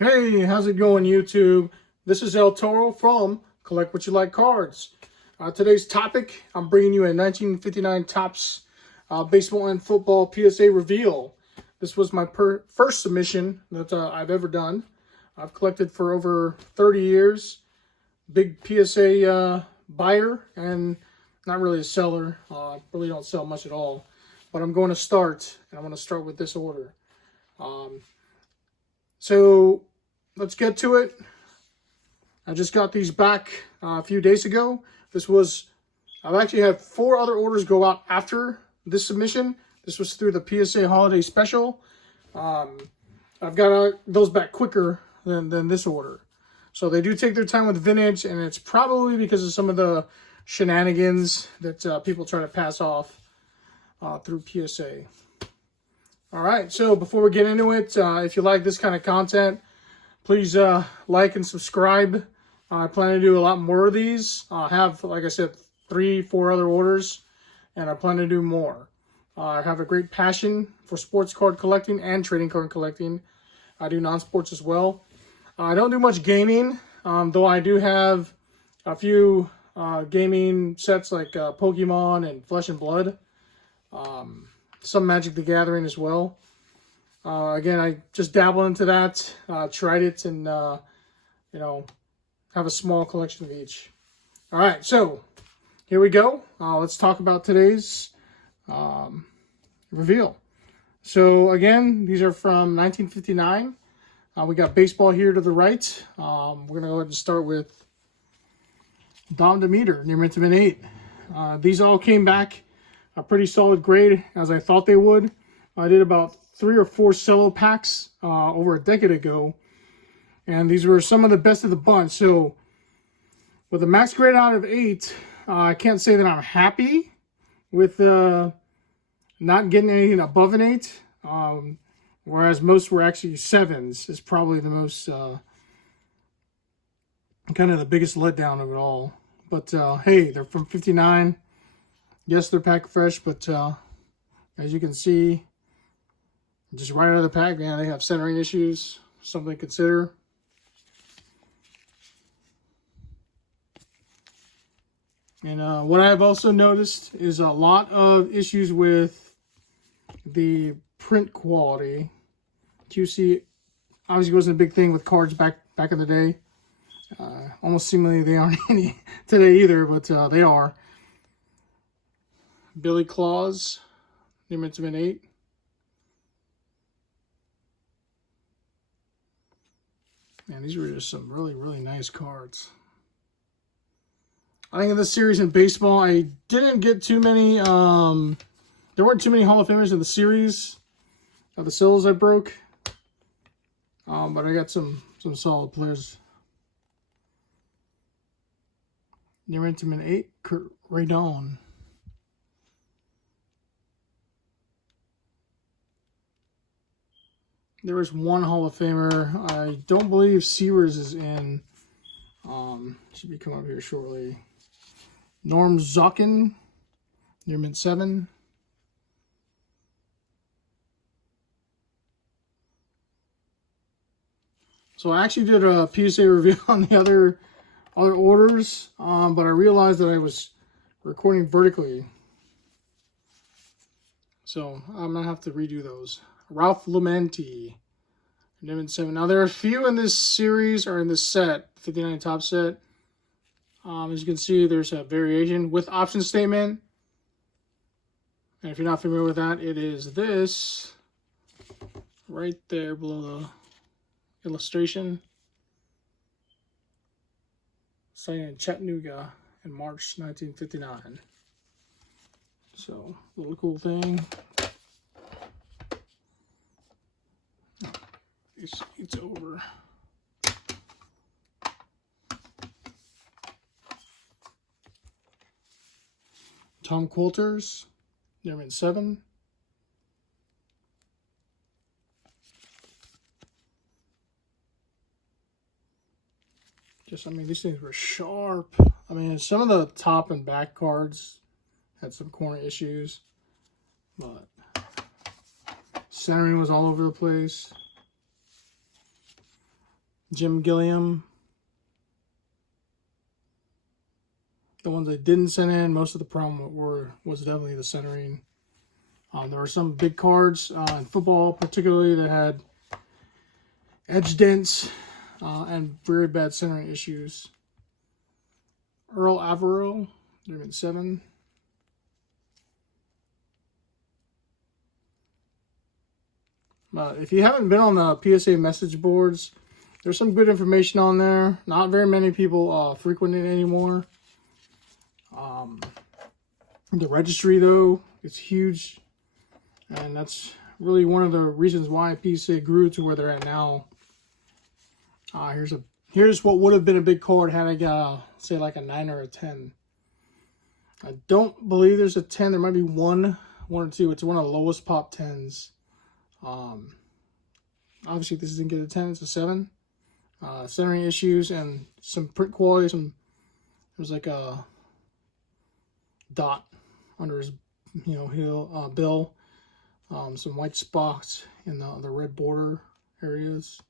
Hey, how's it going, YouTube? This is El Toro from Collect What You Like Cards. Today's topic, I'm bringing you a 1959 Topps baseball and football PSA reveal. This was my first submission that I've ever done. I've collected for over 30 years. Big PSA buyer and not really a seller. Really don't sell much at all. But I'm going to start, and I'm going to start with this order. So let's get to it. I just got these back a few days ago. I've actually had 4 other orders go out after this submission. This was through the PSA holiday special. I've got those back quicker than this order. So they do take their time with vintage, and it's probably because of some of the shenanigans that people try to pass off through PSA. All right, so before we get into it, if you like this kind of content, please like and subscribe. I plan to do a lot more of these. I have, like I said, 3-4 other orders, and I plan to do more. I have a great passion for sports card collecting and trading card collecting. I do non-sports as well. I don't do much gaming, though I do have a few gaming sets like Pokemon and Flesh and Blood. Some Magic the Gathering as well. Again, I just dabble into that, tried it, and, have a small collection of each. All right, so here we go. Let's talk about today's reveal. So, again, these are from 1959. We got baseball here to the right. We're going to go ahead and start with Dom Demeter, near mint to mint 8. These all came back a pretty solid grade, as I thought they would. I did about 3 or 4 cello packs over a decade ago, and these were some of the best of the bunch. So with a max grade out of 8, I can't say that I'm happy with not getting anything above an 8, whereas most were actually 7s. Is probably the most kind of the biggest letdown of it all. But hey, they're from 59. Yes, they're packed fresh, but as you can see, just right out of the pack, man, they have centering issues. Something to consider. And what I have also noticed is a lot of issues with the print quality. QC obviously wasn't a big thing with cards back in the day. Almost seemingly they aren't any today either, but they are. Billy Claus, near mint to mint 8. Man, these were just some really, really nice cards. I think in this series in baseball, I didn't get too many, there weren't too many Hall of Famers in the series of the cellos I broke. But I got some solid players. Near mint to mint 8, Kurt Radon. There is one Hall of Famer. I don't believe Sears is in. Should be coming up here shortly. Norm Zocken, near mint 7. So I actually did a PSA review on the other orders, but I realized that I was recording vertically. So I'm going to have to redo those. Ralph Lamenti, near mint 7. Now, there are a few in this series, or in this set, 59 Topps set. As you can see, there's a variation with option statement. And if you're not familiar with that, it is this right there below the illustration. Signed in Chattanooga in March 1959. So, a little cool thing. It's over. Tom Coulters, near mint 7. I mean, these things were sharp. I mean, some of the top and back cards had some corner issues, but centering was all over the place. Jim Gilliam. The ones they didn't send in, most of the problem was definitely the centering. There were some big cards in football, particularly, that had edge dents and very bad centering issues. Earl Averill, they're in 7. But if you haven't been on the PSA message boards, there's some good information on there. Not very many people frequent it anymore. The registry, though, it's huge. And that's really one of the reasons why PSA grew to where they're at now. Here's what would have been a big card had I got, say, like a 9 or a 10. I don't believe there's a 10. There might be one or two. It's one of the lowest pop 10s. Obviously, this didn't get a 10. It's a 7. Centering issues and some print quality. There's like a dot under his, bill. Some white spots in the red border areas.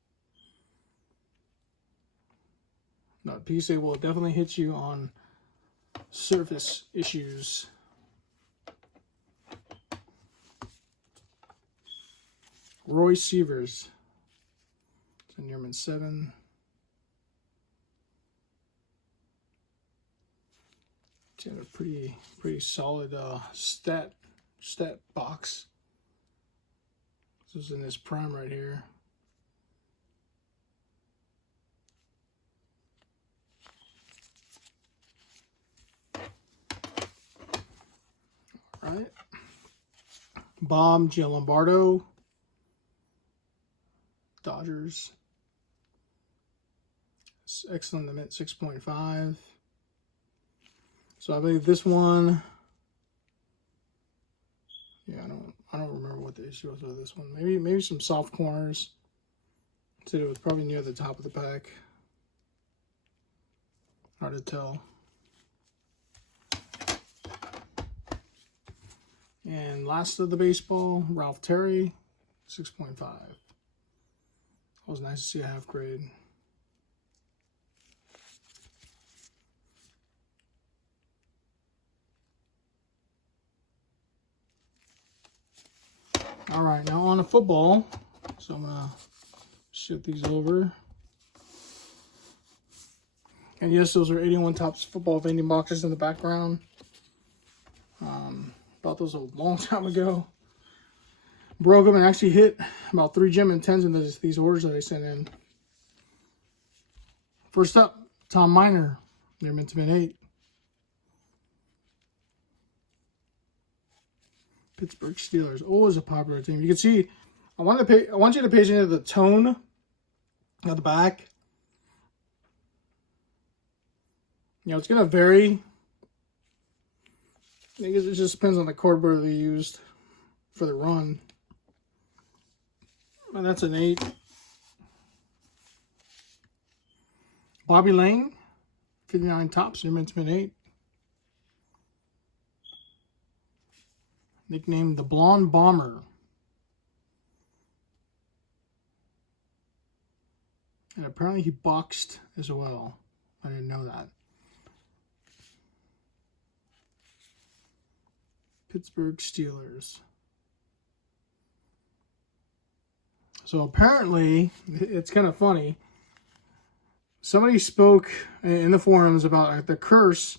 No, PSA will definitely hit you on surface issues. Roy Sievers. It's in Yearman 7. It's got a pretty solid stat box. This is in this prime right here. All right. Bob Gianlombardo, Dodgers. It's excellent limit, 6.5. So I believe this one. Yeah, I don't remember what the issue was with this one. Maybe some soft corners. Said it was probably near the top of the pack. Hard to tell. And last of the baseball, Ralph Terry, 6.5. It was nice to see a half grade. All right, now on to football. So I'm gonna shift these over. And yes, those are 81 Topps football vending boxes in the background. Bought those a long time ago. Broke them and actually hit about 3 gem and 10s in these orders that I sent in. First up, Tom Miner. They're meant to be an 8. Pittsburgh Steelers, always a popular team. You can see, I want you to pay attention to the tone at the back. It's going to vary. I guess it just depends on the cardboard they used for the run. And that's an 8. Bobby Lane, 59 Topps, they're meant to be an 8. Nicknamed the Blonde Bomber. And apparently he boxed as well. I didn't know that. Pittsburgh Steelers. So apparently, it's kind of funny. Somebody spoke in the forums about the curse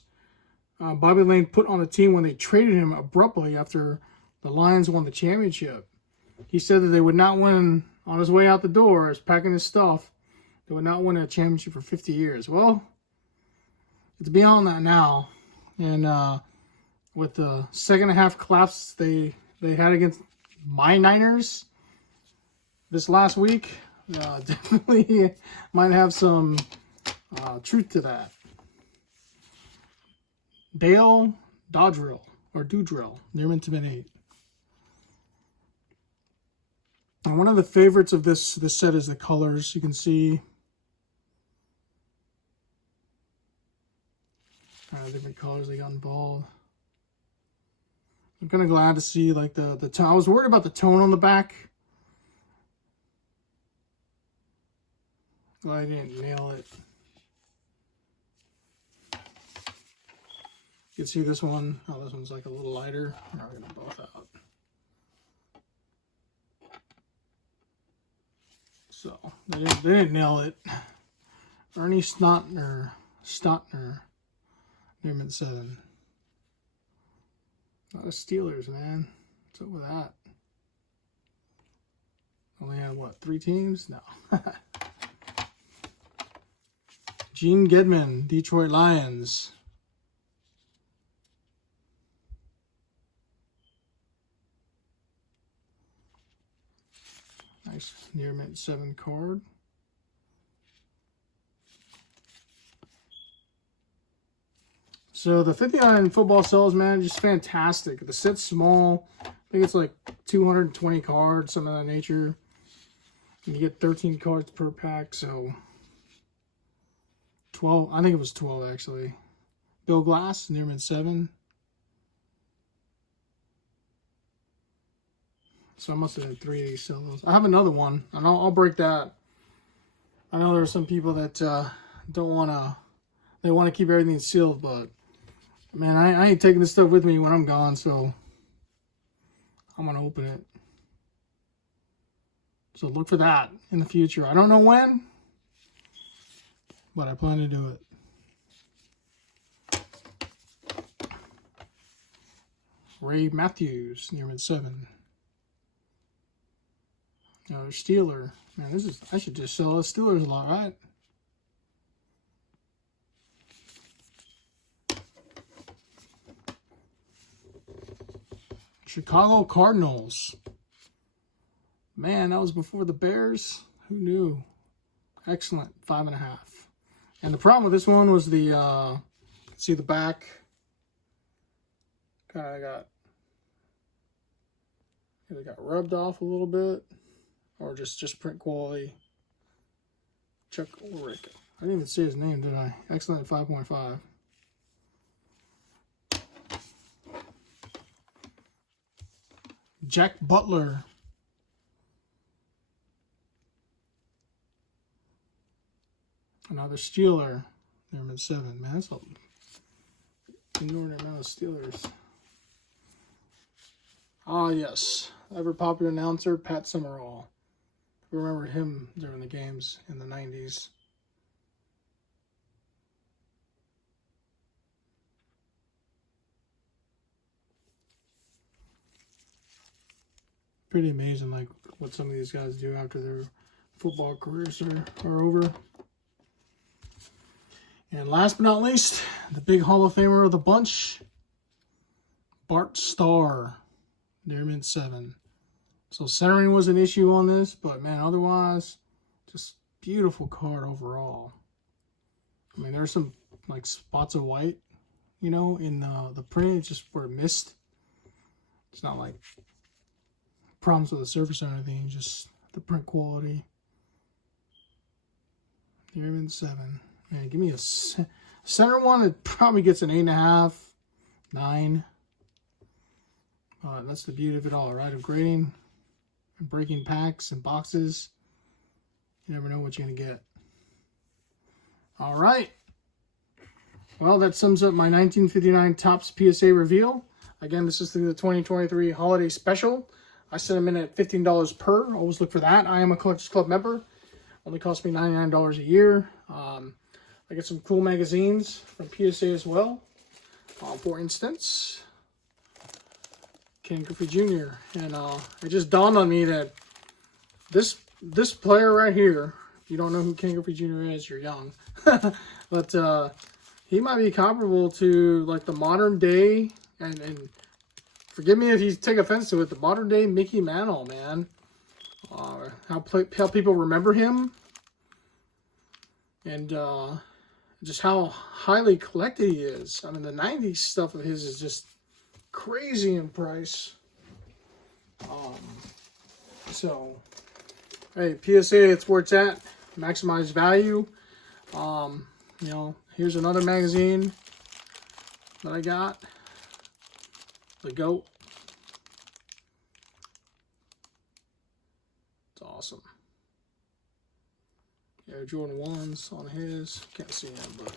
Bobby Lane put on the team when they traded him abruptly after the Lions won the championship. He said that they would not win on his way out the door, as packing his stuff. They would not win a championship for 50 years. Well, it's beyond that now. And with the second half collapse they had against my Niners this last week, definitely might have some truth to that. Dale Dodrill, or Doudrill, they're meant to be an 8. And one of the favorites of this set is the colors. You can see different colors they got involved. I'm kind of glad to see like the tone. I was worried about the tone on the back. Well, I didn't nail it. You can see this one. Oh, this one's like a little lighter. I'm going to both out. So they didn't nail it. Ernie Stotner, Nearman 7. Not the Steelers, man. What's up with that? Only had what, 3 teams? No. Gene Gedman, Detroit Lions. Nice near mint 7 card. So the 59 football cells, man, just fantastic. The set's small. I think it's like 220 cards, something of that nature. And you get 13 cards per pack, so 12. I think it was 12 actually. Bill Glass, near mint 7. So I must have had 3 of these cellos. I have another one, and I'll break that. I know there are some people that don't want to. They want to keep everything sealed, but man, I ain't taking this stuff with me when I'm gone, so I'm gonna open it. So look for that in the future. I don't know when, but I plan to do it. Ray Matthews, near mint 7. Another Steeler. Man, this is. I should just sell the Steelers a lot, right? Chicago Cardinals. Man, that was before the Bears. Who knew? Excellent. 5.5. And the problem with this one was the, see the back. Kind of got rubbed off a little bit. Or just print quality. Chuck Ulrich. I didn't even say his name, did I? Excellent 5.5. Jack Butler. Another Steeler. Near mint 7. Man, that's an inordinate amount of Steelers. Ah, yes. Ever popular announcer, Pat Summerall. Remember him during the games in the 90s. Pretty amazing, like what some of these guys do after their football careers are over. And last but not least, the big Hall of Famer of the bunch, Bart Starr, near mint 7. So centering was an issue on this, but man, otherwise, just beautiful card overall. I mean, there's some like spots of white, you know, in the print, just where it missed. It's not like problems with the surface or anything, just the print quality. Near mint 7. Man, give me a center one. It probably gets an 8.5, 9. That's the beauty of it all, right? Of grading and breaking packs and boxes. You never know what you're going to get. All right. Well, that sums up my 1959 Topps PSA reveal. Again, this is through the 2023 holiday special. I set them in at $15 per. Always look for that. I am a Collectors Club member. Only cost me $99 a year. I get some cool magazines from PSA as well. For instance, Ken Griffey Jr. And it just dawned on me that this player right here, if you don't know who Ken Griffey Jr. is, you're young. But he might be comparable to like the modern day, and forgive me if you take offense to it, the modern day Mickey Mantle, man. How people remember him. And just how highly collected he is. I mean, the 90s stuff of his is just crazy in price. So, hey, PSA, it's where it's at. Maximize value. You know, here's another magazine that I got. The GOAT. It's awesome. Air Jordan 1s on his. Can't see him, but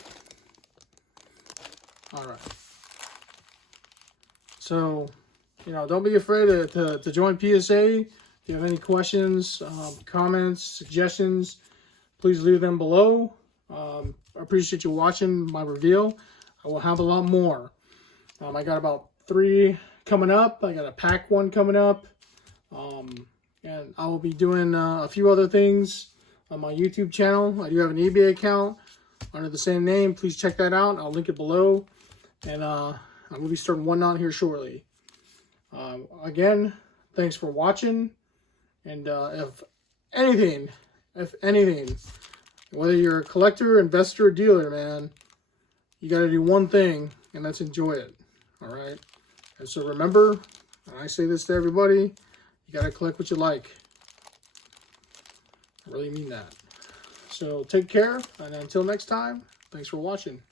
all right. So, you know, don't be afraid to join PSA. If you have any questions, comments, suggestions, please leave them below. I appreciate you watching my reveal. I will have a lot more. I got about 3 coming up. I got a pack one coming up. And I will be doing a few other things on my YouTube channel. I do have an eBay account under the same name. Please check that out. I'll link it below. And I will be starting one knot here shortly. Again, thanks for watching. And if anything, whether you're a collector, investor, or dealer, man, you got to do one thing, and that's enjoy it. All right? And so remember, and I say this to everybody, you got to collect what you like. I really mean that. So take care, and until next time, thanks for watching.